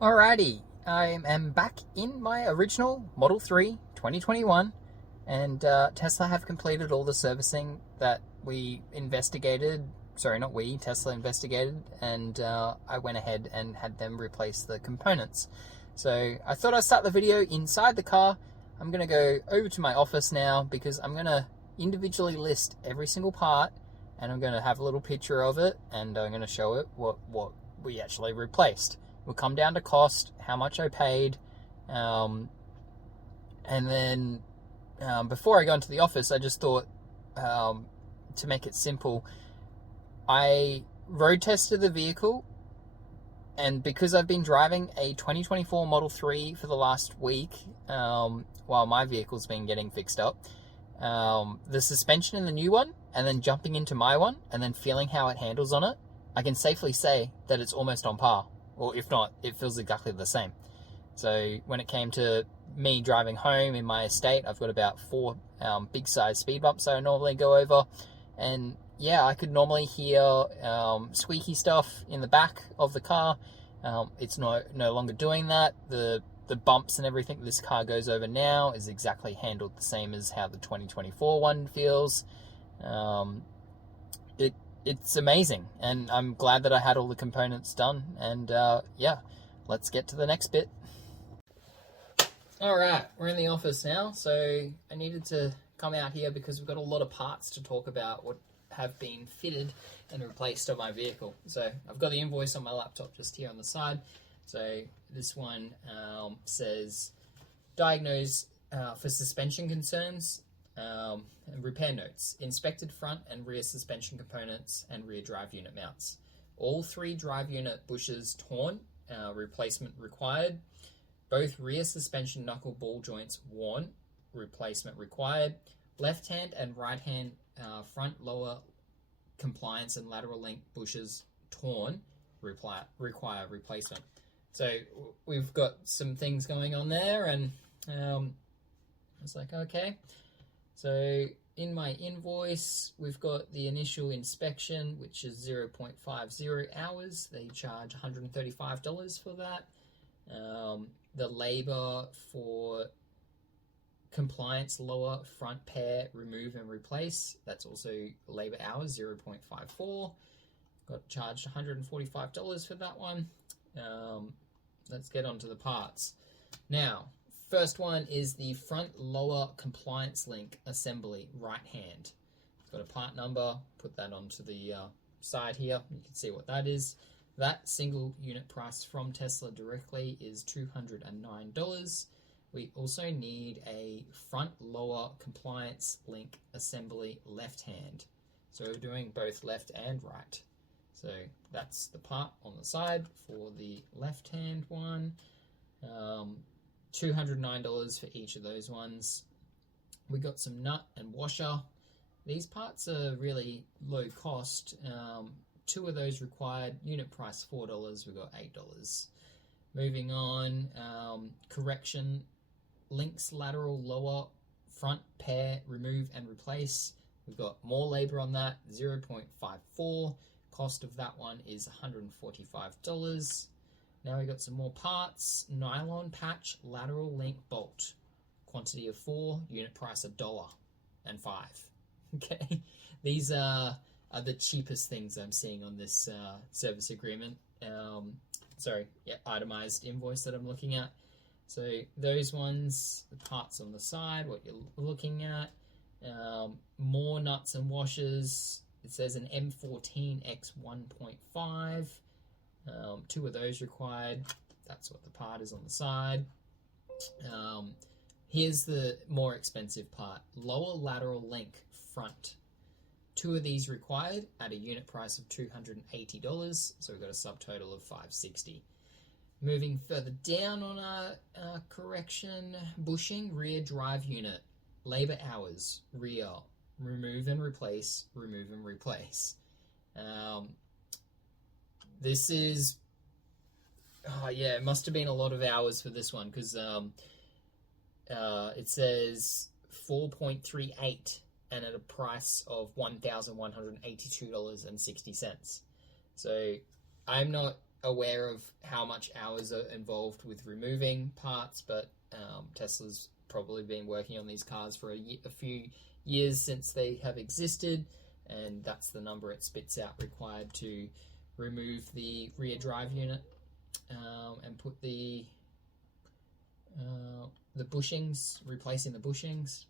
Alrighty, I am back in my original Model 3 2021, and Tesla have completed all the servicing that we investigated. Sorry, not we, Tesla investigated, and I went ahead and had them replace the components. So I thought I'd start the video inside the car. I'm going to go over to my office now because I'm going to individually list every single part, and I'm going to have a little picture of it, and I'm going to show it what we actually replaced. Will come down to cost, how much I paid, and then before I go into the office, I just thought to make it simple, I road tested the vehicle, and because I've been driving a 2024 Model 3 for the last week, while my vehicle's been getting fixed up, the suspension in the new one, and then jumping into my one, and then feeling how it handles on it, I can safely say that it's almost on par. Or if not, it feels exactly the same. So when it came to me driving home in my estate, I've got about 4 big size speed bumps that I normally go over. And yeah, I could normally hear squeaky stuff in the back of the car. It's no longer doing that. The bumps and everything this car goes over now is exactly handled the same as how the 2024 one feels. It's amazing, and I'm glad that I had all the components done, and yeah, let's get to the next bit. Alright, we're in the office now, so I needed to come out here because we've got a lot of parts to talk about what have been fitted and replaced on my vehicle. So I've got the invoice on my laptop just here on the side. So this one says diagnose for suspension concerns, and repair notes, inspected front and rear suspension components and rear drive unit mounts. All 3 drive unit bushes torn, replacement required. Both rear suspension knuckle ball joints worn, replacement required. Left hand and right hand front lower compliance and lateral link bushes torn, require replacement. So we've got some things going on there, and I was like, okay. So in my invoice, we've got the initial inspection, which is 0.50 hours. They charge $135 for that. The labor for compliance lower front pair remove and replace, that's also labor hours, 0.54. Got charged $145 for that one. Let's get on to the parts. Now, first one is the front lower compliance link assembly, right hand. It's got a part number, put that onto the side here. You can see what that is. That single unit price from Tesla directly is $209. We also need a front lower compliance link assembly left hand. So we're doing both left and right. So that's the part on the side for the left hand one. $209 for each of those ones. We got some nut and washer. These parts are really low cost. 2 of those required, unit price $4, we got $8. Moving on, correction, links lateral lower front pair remove and replace. We've got more labor on that, 0.54. Cost of that one is $145. Now we got some more parts. Nylon patch lateral link bolt. Quantity of 4, unit price $1.05. Okay, these are the cheapest things I'm seeing on this service agreement. Itemized invoice that I'm looking at. So those ones, the parts on the side, what you're looking at. More nuts and washers. It says an M14X 1.5. 2 of those required. That's what the part is on the side. Here's the more expensive part. Lower lateral link front. 2 of these required at a unit price of $280. So we've got a subtotal of $560. Moving further down on our correction, bushing rear drive unit. Labor hours, rear. Remove and replace, remove and replace. This is, it must have been a lot of hours for this one, because it says 4.38 and at a price of $1,182.60. So I'm not aware of how much hours are involved with removing parts, but Tesla's probably been working on these cars for a few years since they have existed, and that's the number it spits out required to remove the rear drive unit and put the bushings, replacing the bushings.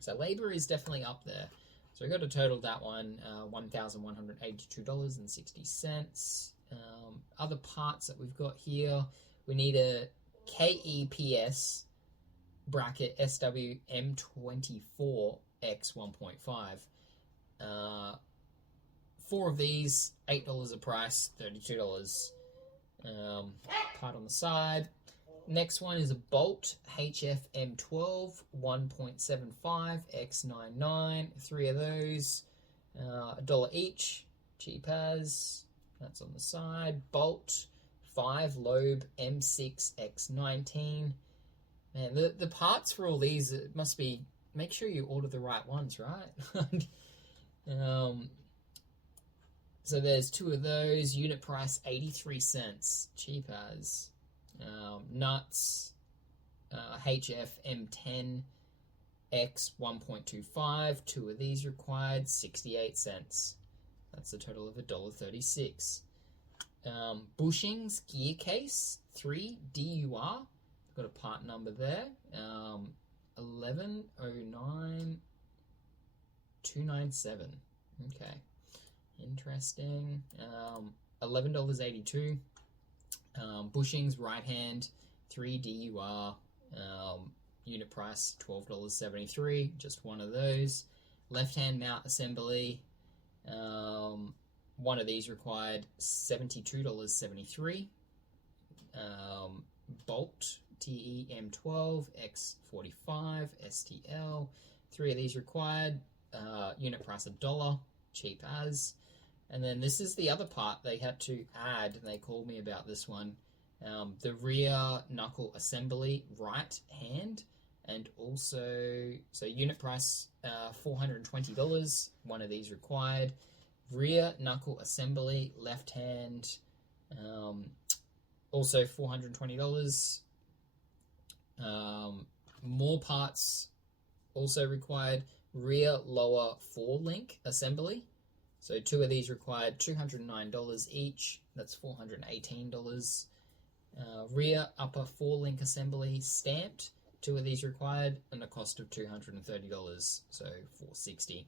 So labor is definitely up there. So we got to total that one, $1,182.60. Other parts that we've got here, we need a KEPS bracket SWM24X 1.5. 4 of these, $8 a price, $32. Part on the side. Next one is a Bolt HFM12 1.75 X99. 3 of those, $1 each, cheap as. That's on the side. Bolt 5 Lobe M6 X19. Man, the parts for all these, it must be, make sure you order the right ones, right? So there's 2 of those, unit price 83 cents, cheap as. Nuts, HF M10 X 1.25, 2 of these required, 68 cents. That's a total of $1.36. Bushings gear case 3 DUR. Got a part number there. 1109297. Okay, interesting. $11.82. Bushings right hand 3 DUR. Unit price $12.73. Just 1 of those. Left hand mount assembly. 1 of these required, $72.73. Bolt TEM12 X45 STL. 3 of these required. Unit price $1. Cheap as. And then this is the other part they had to add, and they called me about this one. The rear knuckle assembly right hand, and also, so unit price $420, 1 of these required. Rear knuckle assembly left hand, also $420. More parts also required. Rear lower forelink assembly. So 2 of these required, $209 each. That's $418. Rear upper forelink assembly stamped. 2 of these required, and a cost of $230. So $460.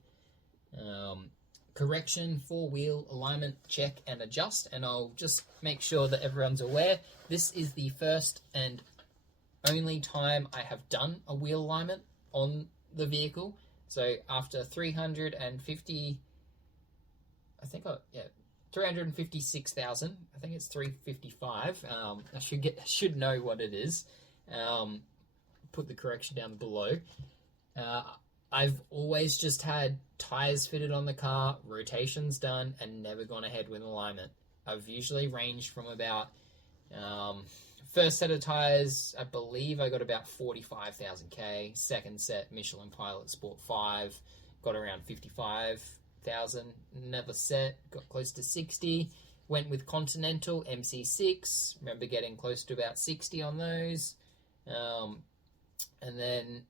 Correction 4-wheel alignment check and adjust. And I'll just make sure that everyone's aware. This is the first and only time I have done a wheel alignment on the vehicle. So after 350. I think 356,000. I think it's 355. I should know what it is. Put the correction down below. I've always just had tires fitted on the car, rotations done, and never gone ahead with alignment. I've usually ranged from about first set of tires. I believe I got about 45,000 K. Second set, Michelin Pilot Sport 5, got around 55,000. Another set got close to 60. Went with Continental MC6. Remember getting close to about 60 on those. And then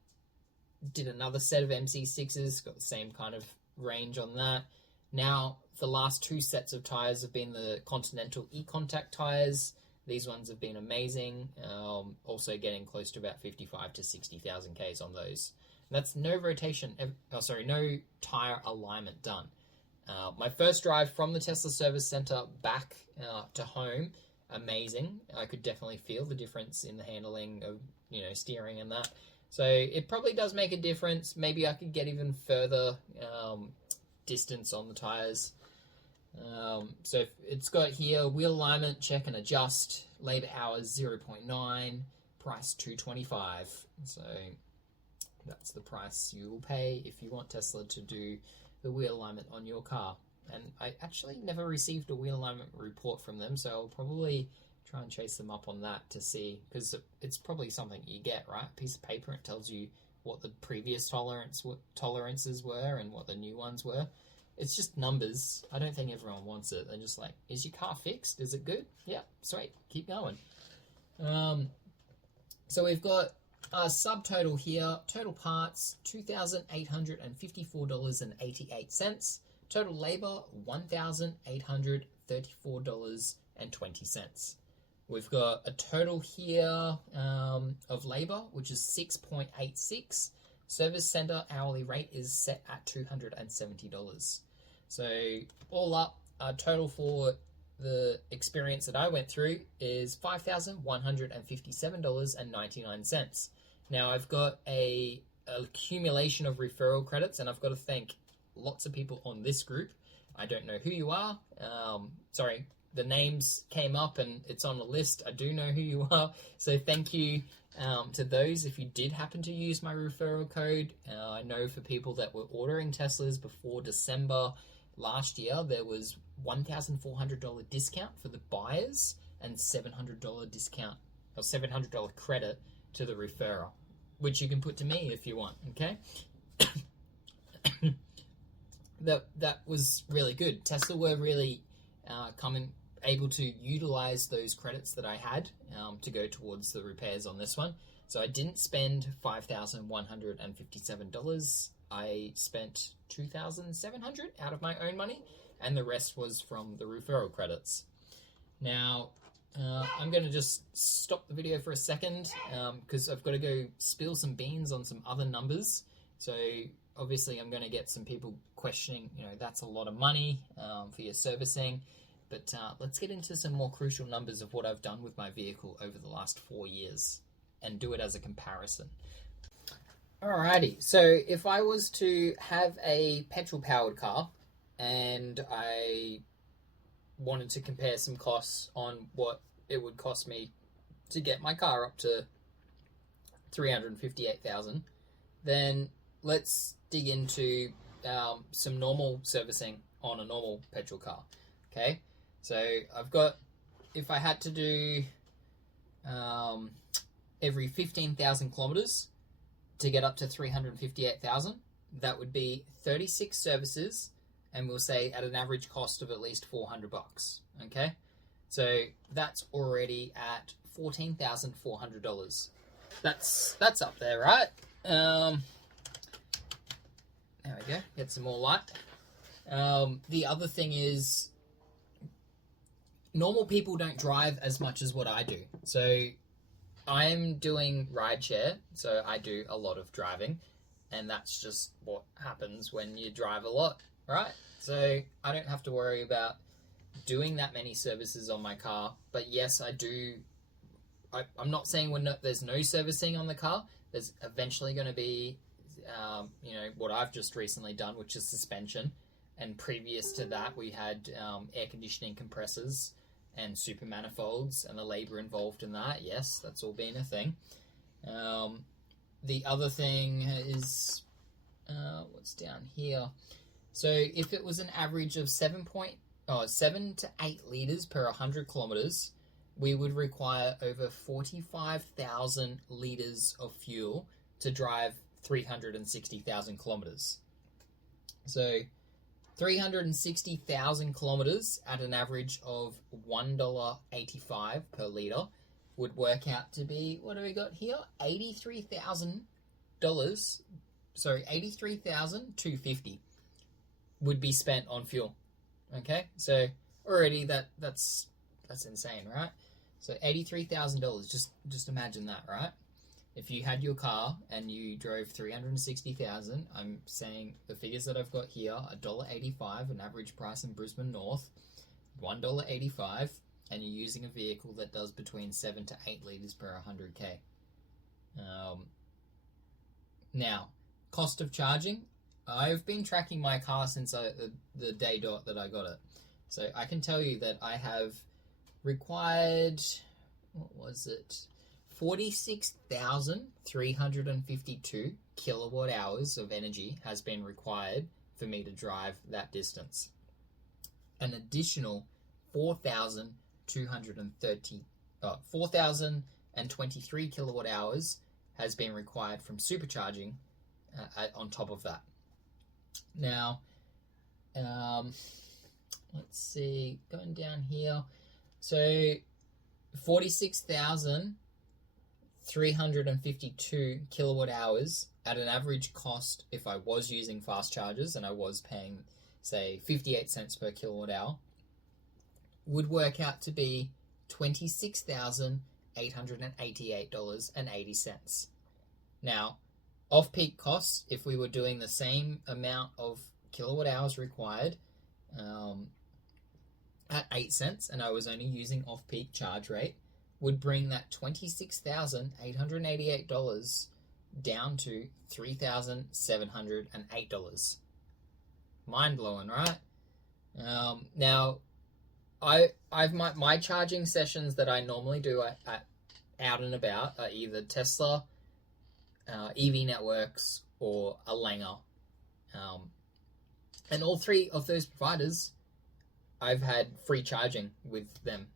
did another set of MC6s. Got the same kind of range on that. Now the last 2 sets of tires have been the Continental E-Contact tires. These ones have been amazing. Also getting close to about 55 to 60,000 Ks on those. That's no rotation, no tire alignment done. My first drive from the Tesla service center back to home, amazing. I could definitely feel the difference in the handling of, steering and that. So it probably does make a difference. Maybe I could get even further distance on the tires. So it's got here wheel alignment, check and adjust, labor hours 0.9, price $225. So that's the price you will pay if you want Tesla to do the wheel alignment on your car. And I actually never received a wheel alignment report from them, so I'll probably try and chase them up on that to see, because it's probably something you get, right? A piece of paper, it tells you what the previous tolerances were and what the new ones were. it's just numbers. I don't think everyone wants it. They're just like, is your car fixed? Is it good? Yeah, sweet. Keep going. So we've got a subtotal here. Total parts, $2,854.88. Total labor, $1,834.20. We've got a total here of labor, which is 6.86. Service center hourly rate is set at $270. So all up, our total for the experience that I went through is $5,157.99. Now I've got a accumulation of referral credits, and I've got to thank lots of people on this group. I don't know who you are. Sorry, the names came up and it's on the list. I do know who you are. So thank you to those if you did happen to use my referral code. I know for people that were ordering Teslas before December last year, there was $1,400 discount for the buyers and $700 discount or $700 credit to the referrer, which you can put to me if you want. Okay. That was really good. Tesla were really able to utilize those credits that I had to go towards the repairs on this one. So I didn't spend $5,157. I spent $2,700 out of my own money, and the rest was from the referral credits. Now, I'm going to just stop the video for a second because I've got to go spill some beans on some other numbers. So obviously I'm going to get some people questioning, that's a lot of money for your servicing. But let's get into some more crucial numbers of what I've done with my vehicle over the last 4 years and do it as a comparison. Alrighty, so if I was to have a petrol-powered car and I wanted to compare some costs on what it would cost me to get my car up to $358,000, then let's dig into some normal servicing on a normal petrol car. Okay, so I've got, if I had to do every 15,000 kilometers to get up to 358,000, that would be 36 services, and we'll say at an average cost of at least $400. Okay, so that's already at $14,400. That's up there, right? There we go. Get some more light. The other thing is, normal people don't drive as much as what I do. So I'm doing rideshare, so I do a lot of driving, and that's just what happens when you drive a lot, right? So I don't have to worry about doing that many services on my car. But yes, I do. I'm not saying there's no servicing on the car. There's eventually going to be, what I've just recently done, which is suspension. And previous to that, we had air conditioning compressors and super manifolds and the labor involved in that. Yes, that's all been a thing. The other thing is, what's down here? So if it was an average of 7 to 8 liters per 100 kilometers, we would require over 45,000 liters of fuel to drive 360,000 kilometers. So 360,000 kilometers at an average of $1.85 per liter would work out to be, what do we got here? $83,250 would be spent on fuel. Okay, so already that's insane, right? So $83,000. Just imagine that, right? If you had your car and you drove 360,000, I'm saying the figures that I've got here, $1.85, an average price in Brisbane North, $1.85, and you're using a vehicle that does between 7 to 8 liters per 100k. Now, cost of charging. I've been tracking my car since the day dot that I got it. So I can tell you that I have required, 46,352 kilowatt hours of energy has been required for me to drive that distance. An additional 4,023 kilowatt hours has been required from supercharging on top of that. Now, Let's see, going down here. So 46,352 kilowatt hours at an average cost, if I was using fast chargers and I was paying, say, 58 cents per kilowatt hour, would work out to be $26,888.80. Now, off-peak costs, if we were doing the same amount of kilowatt hours required at 8 cents and I was only using off-peak charge rate, would bring that $26,888 down to $3,708. Mind-blowing, right? Now, I've my charging sessions that I normally do at out and about are either Tesla, Evie Networks, or Elanga. And all three of those providers, I've had free charging with them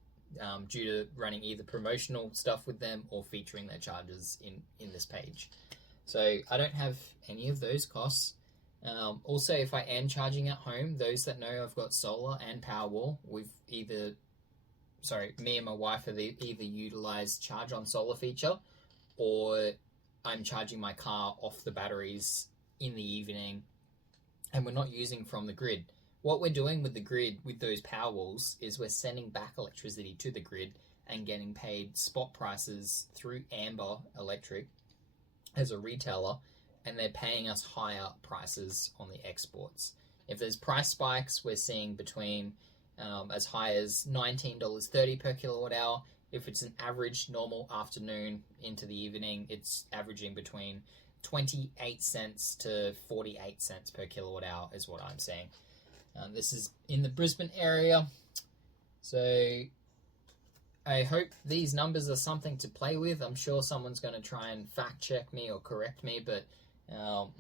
due to running either promotional stuff with them or featuring their chargers in this page. So I don't have any of those costs. Also, if I am charging at home, those that know I've got solar and Powerwall, me and my wife have either utilized charge on solar feature, or I'm charging my car off the batteries in the evening, and we're not using from the grid. What we're doing with the grid, with those Powerwalls, is we're sending back electricity to the grid and getting paid spot prices through Amber Electric as a retailer, and they're paying us higher prices on the exports. If there's price spikes, we're seeing between as high as $19.30 per kilowatt hour. If it's an average normal afternoon into the evening, it's averaging between 28 cents to 48 cents per kilowatt hour is what I'm seeing. This is in the Brisbane area, so I hope these numbers are something to play with. I'm sure someone's going to try and fact check me or correct me, but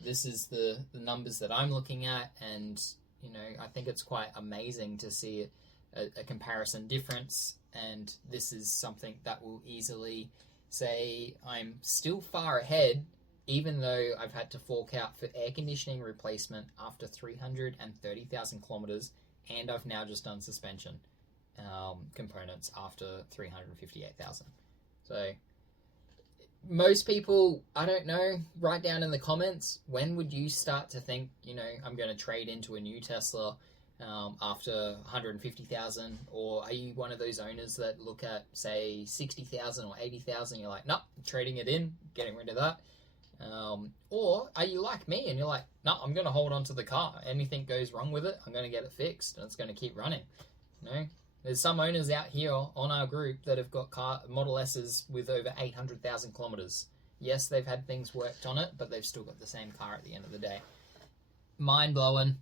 this is the numbers that I'm looking at, and I think it's quite amazing to see a comparison difference, and this is something that will easily say I'm still far ahead, even though I've had to fork out for air conditioning replacement after 330,000 kilometers, and I've now just done suspension components after 358,000. So most people, I don't know, write down in the comments, when would you start to think, I'm going to trade into a new Tesla after 150,000, or are you one of those owners that look at, say, 60,000 or 80,000, you're like, nope, trading it in, getting rid of that? Or are you like me and you're like, no, I'm going to hold on to the car. Anything goes wrong with it, I'm going to get it fixed and it's going to keep running. There's some owners out here on our group that have got Model S's with over 800,000 kilometers. Yes, they've had things worked on it, but they've still got the same car at the end of the day. Mind blowing.